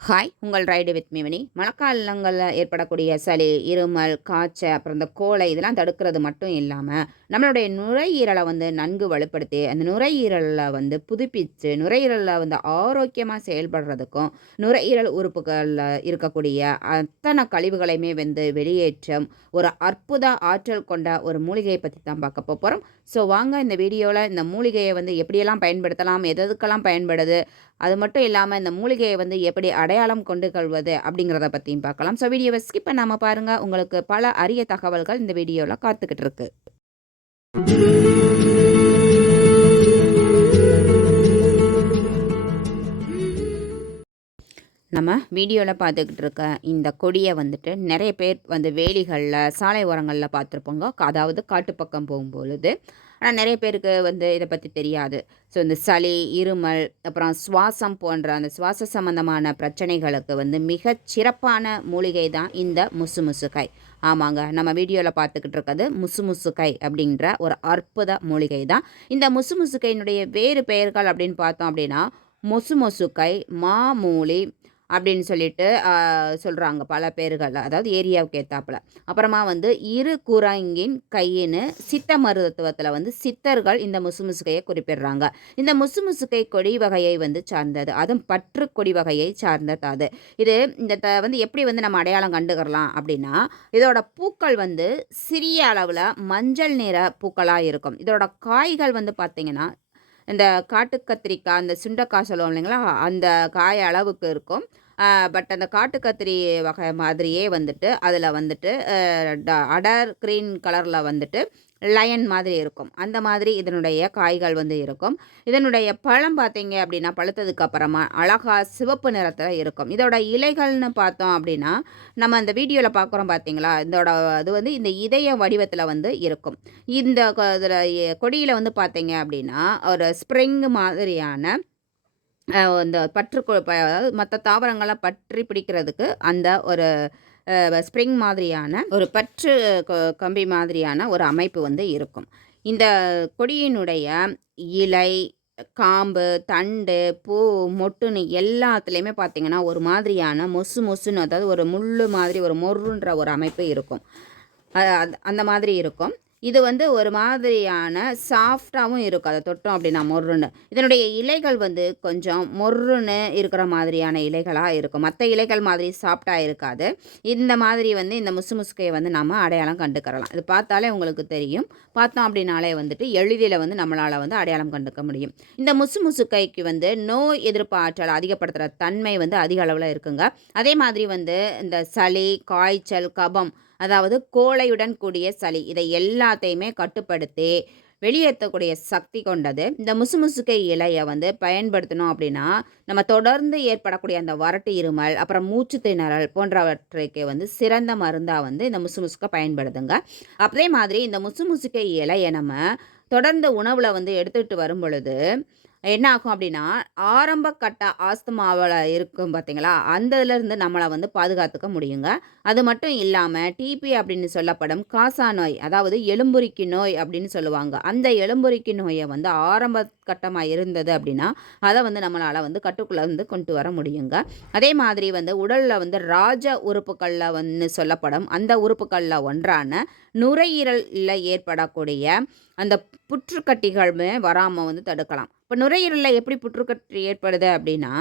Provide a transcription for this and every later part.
Hi உங்கள் ride with மிவனி. மழைக்காலங்களில் ஏற்படக்கூடிய சளி இருமல் காய்ச்சல் அப்புறம் இந்த கோலை இதெல்லாம் தடுக்கிறது மட்டும் இல்லாமல் நம்மளுடைய நுரையீரலை வந்து நன்கு வலுப்படுத்தி அந்த நுரையீரலை வந்து புதுப்பித்து நுரையீரலை வந்து ஆரோக்கியமாக செயல்படுறதுக்கும் நுரையீரல் உறுப்புகளில் இருக்கக்கூடிய அத்தனை கழிவுகளையுமே வந்து வெளியேற்றம் ஒரு அற்புத ஆற்றல் கொண்ட ஒரு மூலிகையை பற்றி தான் பார்க்க போகிறோம் ஸோ வாங்க இந்த வீடியோவில் இந்த மூலிகையை வந்து எப்படியெல்லாம் பயன்படுத்தலாம் எதுக்கெல்லாம் பயன்படுது அது மட்டும் இல்லாமல் இந்த மூலிகையை வந்து எப்படி அடையாளம் கொண்டு கொள்வது அப்படிங்கிறத பற்றியும் பார்க்கலாம். ஸோ வீடியோவை ஸ்கிப் பண்ணாமல் பாருங்கள் உங்களுக்கு பல அரிய தகவல்கள் இந்த வீடியோவில் காத்துக்கிட்டு இருக்குது நம்ம வீடியோவில் பார்த்துக்கிட்டு இருக்க இந்த கொடியை வந்துட்டு நிறைய பேர் வந்து வேலிகளில் சாலை ஓரங்களில் பார்த்துருப்போங்க. அதாவது காட்டு பக்கம் போகும்பொழுது ஆனால் நிறைய பேருக்கு வந்து இதை பற்றி தெரியாது. ஸோ இந்த சளி இருமல் அப்புறம் சுவாசம் போன்ற அந்த சுவாச சம்பந்தமான பிரச்சனைகளுக்கு வந்து மிக சிறப்பான மூலிகை தான் இந்த முசு முசுக்காய் ஆமாங்க நம்ம வீடியோவில் பார்த்துக்கிட்டு இருக்கிறது முசு முசுக்காய் அப்படின்ற ஒரு அற்புத மூலிகை தான். இந்த முசு முசுக்கையினுடைய வேறு பெயர்கள் அப்படின்னு பார்த்தோம் அப்படின்னா மொசு மொசுக்காய் மாமூலி அப்படின்னு சொல்லிட்டு சொல்கிறாங்க பல பேர்கள். அதாவது ஏரியாவுக்கு ஏற்றாப்புல அப்புறமா வந்து இரு குரங்கின் கையின்னு சித்த மருத்துவத்தில் வந்து சித்தர்கள் இந்த முசுமுசுகையை குறிப்பிடுறாங்க. இந்த முசுமுசுகை கொடி வகையை வந்து சார்ந்தது. அதுவும் பற்று கொடி வகையை சார்ந்தது அது. இது இந்த த வந்து எப்படி வந்து நம்ம அடையாளம் கண்டுக்கிறலாம் அப்படின்னா இதோட பூக்கள் வந்து சிறிய அளவில் மஞ்சள் நிற பூக்களாக இருக்கும் இதோட காய்கள் வந்து பார்த்திங்கன்னா இந்த காட்டு கத்திரிக்காய் அந்த சுண்டைக்காய் சொல்லுவோம் இல்லைங்களா? அந்த காய அளவுக்கு இருக்கும். பட் அந்த காட்டு கத்திரி வகை மாதிரியே வந்துட்டு அதில் வந்துட்டு அடர் க்ரீன் கலரில் வந்துட்டு லயன் மாதிரி இருக்கும். அந்த மாதிரி இதனுடைய காய்கள் வந்து இருக்கும். இதனுடைய பழம் பார்த்தீங்க அப்படின்னா பழுத்ததுக்கு அப்புறமா அழகாக சிவப்பு நிறத்தில் இருக்கும். இதோட இலைகள்னு பார்த்தோம் அப்படின்னா நம்ம அந்த வீடியோவில் பார்க்குறோம் பார்த்தீங்களா இதோட அது வந்து இந்த இதய வடிவத்தில் வந்து இருக்கும். இந்த இதில் கொடியில் வந்து பார்த்தீங்க அப்படின்னா ஒரு ஸ்ப்ரிங் மாதிரியான இந்த பற்று அதாவது மற்ற தாவரங்களை பற்றி பிடிக்கிறதுக்கு அந்த ஒரு ஸ்ப்ரிங் மாதிரியான ஒரு பற்று கம்பி மாதிரியான ஒரு அமைப்பு வந்து இருக்கும். இந்த கொடியினுடைய இலை காம்பு தண்டு பூ மொட்டுன்னு எல்லாத்துலேயுமே பார்த்திங்கன்னா ஒரு மாதிரியான மொசு மொசுன்னு அதாவது ஒரு முள் மாதிரி ஒரு மொருன்ற ஒரு அமைப்பு இருக்கும். அந்த மாதிரி இருக்கும். இது வந்து ஒரு மாதிரியான சாஃப்டாகவும் இருக்கும். அதை தொட்டோம் அப்படின்னா மொர்ருன்னு. இதனுடைய இலைகள் வந்து கொஞ்சம் மொர்ருன்னு இருக்கிற மாதிரியான இலைகளாக இருக்கும். மற்ற இலைகள் மாதிரி சாஃப்டாக இருக்காது. இந்த மாதிரி வந்து இந்த முசு முசுக்கையை வந்து நம்ம அடையாளம் கண்டுக்கிறலாம். இது பார்த்தாலே உங்களுக்கு தெரியும். பார்த்தோம் அப்படின்னாலே வந்துட்டு எளிதில் வந்து நம்மளால் வந்து அடையாளம் கண்டுக்க முடியும். இந்த முசு முசுக்கைக்கு வந்து நோய் எதிர்ப்பு ஆற்றல் அதிகப்படுத்துகிற தன்மை வந்து அதிக அளவில் இருக்குங்க. அதே மாதிரி வந்து இந்த சளி காய்ச்சல் கபம் அதாவது கோழையுடன் கூடிய சளி. இதை எல்லாத்தையுமே கட்டுப்படுத்தி வெளியேற்றக்கூடிய சக்தி கொண்டது. இந்த முசுமுசுக்கை இலையை வந்து பயன்படுத்தணும் அப்படின்னா நம்ம தொடர்ந்து ஏற்படக்கூடிய அந்த வறட்டு இருமல் அப்புறம் மூச்சு திணறல் போன்றவற்றைக்கு வந்து சிறந்த மருந்தாக வந்து இந்த முசுமுசுக்கை பயன்படுத்துங்க. அதே மாதிரி இந்த முசுமுசுக்கை இலையை நம்ம தொடர்ந்து உணவில் வந்து எடுத்துகிட்டு வரும் பொழுது என்ன ஆகும் அப்படின்னா ஆரம்ப கட்ட ஆஸ்துமாவில் இருக்கும் பார்த்தீங்களா அந்த இதுலேருந்து நம்மளை வந்து பாதுகாத்துக்க முடியுங்க. அது மட்டும் இல்லாமல் டிபி அப்படின்னு சொல்லப்படும் காசா நோய் அதாவது எலும்புரிக்கி நோய் அப்படின்னு சொல்லுவாங்க. அந்த எலும்புரிக்கி நோயை வந்து ஆரம்ப கட்டமாக இருந்தது அப்படின்னா அதை வந்து நம்மளால் வந்து கட்டுக்குள்ளே வந்து கொண்டு வர முடியுங்க. அதே மாதிரி வந்து உடலில் வந்து ராஜ உறுப்புகளில் வந்து சொல்லப்படும். அந்த உறுப்புகளில் ஒன்றான நுரையீரலில் ஏற்படக்கூடிய அந்த புற்றுக்கட்டிகளுமே வராமல் வந்து தடுக்கலாம். இப்போ நுரையீரலில் எப்படி புற்றுக்கட்டு ஏற்படுது அப்படின்னா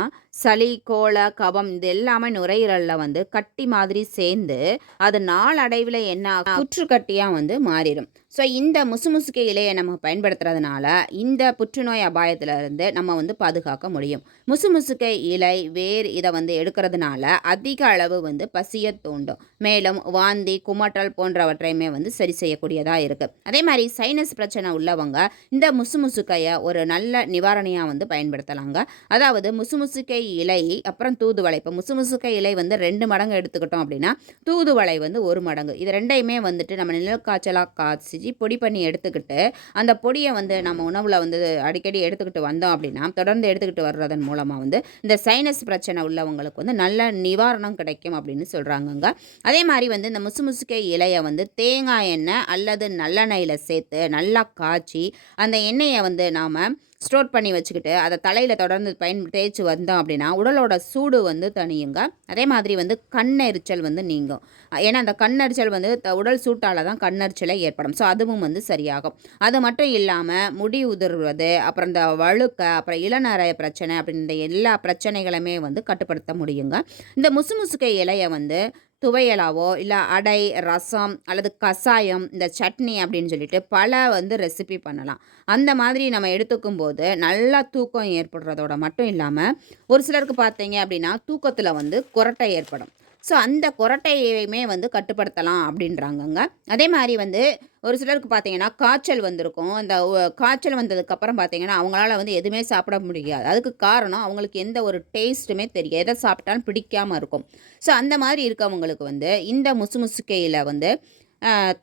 சளி கோல கபம் இது எல்லாமே நுரையீரலில் வந்து கட்டி மாதிரி சேர்ந்து அது நாளடைவில் என்ன புற்றுக்கட்டியாக வந்து மாறிடும். ஸோ இந்த முசுமுசுக்கை இலையை நம்ம பயன்படுத்துறதுனால இந்த புற்றுநோய் அபாயத்திலிருந்து நம்ம வந்து பாதுகாக்க முடியும். முசுமுசுக்கை இலை வேர் இதை வந்து எடுக்கிறதுனால அதிக அளவு வந்து பசிய தூண்டும். மேலும் வாந்தி குமட்டல் போன்றவற்றையுமே வந்து சரி செய்யக்கூடியதாக இருக்குது அதே மாதிரி சைனஸ் பிரச்சனை உள்ளவங்க இந்த முசுமுசுக்கையை ஒரு நல்ல நிவாரணியாக வந்து பயன்படுத்தலாங்க. அதாவது முசுமுசுக்கை இலை அப்புறம் தூதுவளை இப்போ முசுமுசுக்கை இலை வந்து ரெண்டு மடங்கு எடுத்துக்கிட்டோம் அப்படின்னா தூதுவளை வந்து ஒரு மடங்கு. இது ரெண்டையுமே வந்துட்டு நம்ம நிலக்காய்ச்சலாக காய்ச்சி பொடி பண்ணி எடுத்துக்கிட்டு அந்த பொடியை வந்து நம்ம உணவில் வந்து அடிக்கடி எடுத்துக்கிட்டு வந்தோம் அப்படின்னா தொடர்ந்து எடுத்துக்கிட்டு வர்றதன் மூலமாக வந்து இந்த சைனஸ் பிரச்சனை உள்ளவங்களுக்கு வந்து நல்ல நிவாரணம் கிடைக்கும் அப்படின்னு சொல்கிறாங்கங்க அதே மாதிரி வந்து இந்த முசு முசுக்கை இலையை வந்து தேங்காய் எண்ணெய் அல்லது நல்லெண்ணெயில் சேர்த்து நல்லா காய்ச்சி அந்த எண்ணெயை வந்து நாம் ஸ்டோர் பண்ணி வச்சுக்கிட்டு அதை தலையில் தொடர்ந்து பயன் தேய்ச்சி வந்தோம் அப்படின்னா உடலோட சூடு வந்து தணியுங்க. அதே மாதிரி வந்து கண்ணெரிச்சல் வந்து நீங்கும். ஏன்னா அந்த கண்ணெரிச்சல் வந்து த- உடல் சூட்டால் தான் கண்ணெரிச்சலே ஏற்படும். ஸோ அதுவும் வந்து சரியாகும். அது மட்டும் இல்லாமல் முடி உதிர்வது அப்புறம் இந்த வழுக்க அப்புறம் இளநரைய பிரச்சனை அப்படின்ற எல்லா பிரச்சனைகளுமே வந்து கட்டுப்படுத்த முடியுங்க. இந்த முசுமுசுக்கை இலையை வந்து துவையலாவோ இல்லை அடை ரசம் அல்லது கசாயம் இந்த சட்னி அப்படின்னு சொல்லிட்டு பல வந்து ரெசிபி பண்ணலாம். அந்த மாதிரி நம்ம எடுத்துக்கும் போது நல்லா தூக்கம் ஏற்படுறதோட மட்டும் இல்லாமல் ஒரு சிலருக்கு பார்த்தீங்க அப்படின்னா தூக்கத்தில் வந்து குரட்டை ஏற்படும். ஸோ அந்த குரட்டையுமே வந்து கட்டுப்படுத்தலாம் அப்படின்றாங்கங்க. அதே மாதிரி வந்து ஒரு சிலருக்கு பார்த்தீங்கன்னா காய்ச்சல் வந்திருக்கும். அந்த காய்ச்சல் வந்ததுக்கப்புறம் பார்த்தீங்கன்னா அவங்களால வந்து எதுவுமே சாப்பிட முடியாது. அதுக்கு காரணம் அவங்களுக்கு எந்த ஒரு டேஸ்ட்டுமே தெரியும் எதை சாப்பிட்டாலும் பிடிக்காமல் இருக்கும். ஸோ அந்த மாதிரி இருக்கவங்களுக்கு வந்து இந்த முசு முசுக்கையில் வந்து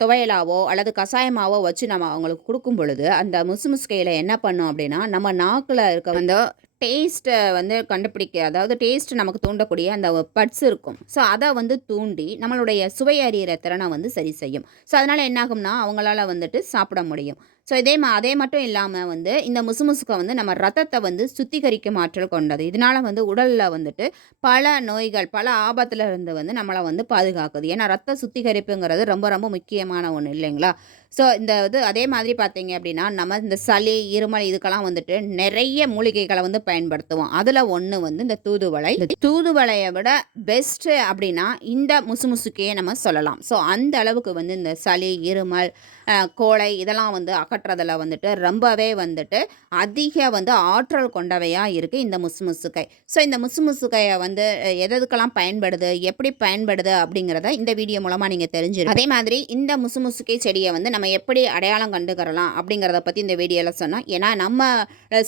துவையலாவோ அல்லது கஷாயமாவோ வச்சு நம்ம அவங்களுக்கு கொடுக்கும் பொழுது அந்த முசு முசுக்கையில் என்ன பண்ணோம் அப்படின்னா நம்ம நாக்கில் இருக்க அந்த டேஸ்ட்டை வந்து கண்டுபிடிக்க அதாவது டேஸ்ட் நமக்கு தூண்டக்கூடிய அந்த பட்ஸ் இருக்கும். ஸோ அதை வந்து தூண்டி நம்மளுடைய சுவை அறியிற திறனை வந்து சரி செய்யும். ஸோ அதனால் என்னாகும்னா அவங்களால வந்துட்டு சாப்பிட முடியும். ஸோ இதே மா அதே மட்டும் இல்லாமல் வந்து இந்த முசுமுசுக்கை வந்து நம்ம ரத்தத்தை வந்து சுத்திகரிக்கும் ஆற்றல் கொண்டது. இதனால் வந்து உடலில் வந்துட்டு பல நோய்கள் பல ஆபத்தில் இருந்து வந்து நம்மளை வந்து பாதுகாக்குது. ஏன்னா ரத்த சுத்திகரிப்புங்கிறது ரொம்ப ரொம்ப முக்கியமான ஒன்று இல்லைங்களா? ஸோ இந்த இது அதே மாதிரி பார்த்தீங்க அப்படின்னா நம்ம இந்த சளி இருமல் இதுக்கெல்லாம் வந்துட்டு நிறைய மூலிகைகளை வந்து பயன்படுத்துவோம். அதில் ஒன்று வந்து இந்த தூதுவளை. இந்த தூதுவளையை விட பெஸ்ட்டு அப்படின்னா இந்த முசுமுசுக்கையே நம்ம சொல்லலாம். ஸோ அந்த அளவுக்கு வந்து இந்த சளி இருமல் கோழை இதெல்லாம் வந்து அகற்றதில் வந்துட்டு ரொம்பவே வந்துட்டு அதிக வந்து ஆற்றல் கொண்டவையாக இருக்குது இந்த முசுமுசுக்கை. ஸோ இந்த முசுமுசுக்கையை வந்து எதுக்கெல்லாம் பயன்படுது எப்படி பயன்படுது அப்படிங்கிறத இந்த வீடியோ மூலமாக நீங்கள் தெரிஞ்சிடும் அதே மாதிரி இந்த முசுமுசுக்கை செடியை வந்து நம்ம எப்படி அடையாளம் கண்டுக்கிறலாம் அப்படிங்கிறத பற்றி இந்த வீடியோவில் சொன்னோம். ஏன்னா நம்ம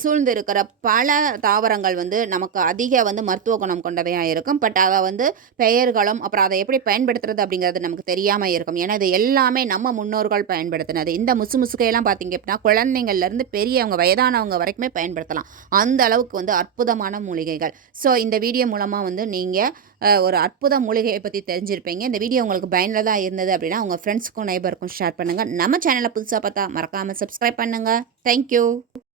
சூழ்ந்து இருக்கிற பல தாவரங்கள் வந்து நமக்கு அதிக வந்து மருத்துவ குணம் கொண்டவையாக இருக்கும். பட் அதை வந்து பெயர்களும் அப்புறம் அதை எப்படி பயன்படுத்துறது அப்படிங்கிறது நமக்கு தெரியாமல் இருக்கும். ஏன்னா இது எல்லாமே நம்ம முன்னோர்கள் பயன்படுத்தினது. இந்த முசு முசுக்கையெல்லாம் பார்த்தீங்க அப்படின்னா குழந்தைங்கள்லேருந்து பெரியவங்க வயதானவங்க வரைக்குமே பயன்படுத்தலாம். அந்த அளவுக்கு வந்து அற்புதமான மூலிகைகள். ஸோ இந்த வீடியோ மூலமாக வந்து நீங்கள் ஒரு அற்புத மூலிகையை பற்றி தெரிஞ்சிருப்பீங்க. இந்த வீடியோ உங்களுக்கு பயனுள்ளதாக இருந்தது அப்படின்னா உங்கள் ஃப்ரெண்ட்ஸுக்கும் நைபருக்கும் ஷேர் பண்ணுங்கள் நம்ம சேனலை புதுசாக பார்த்தா மறக்காமல் சப்ஸ்கிரைப் பண்ணுங்கள் தேங்க்யூ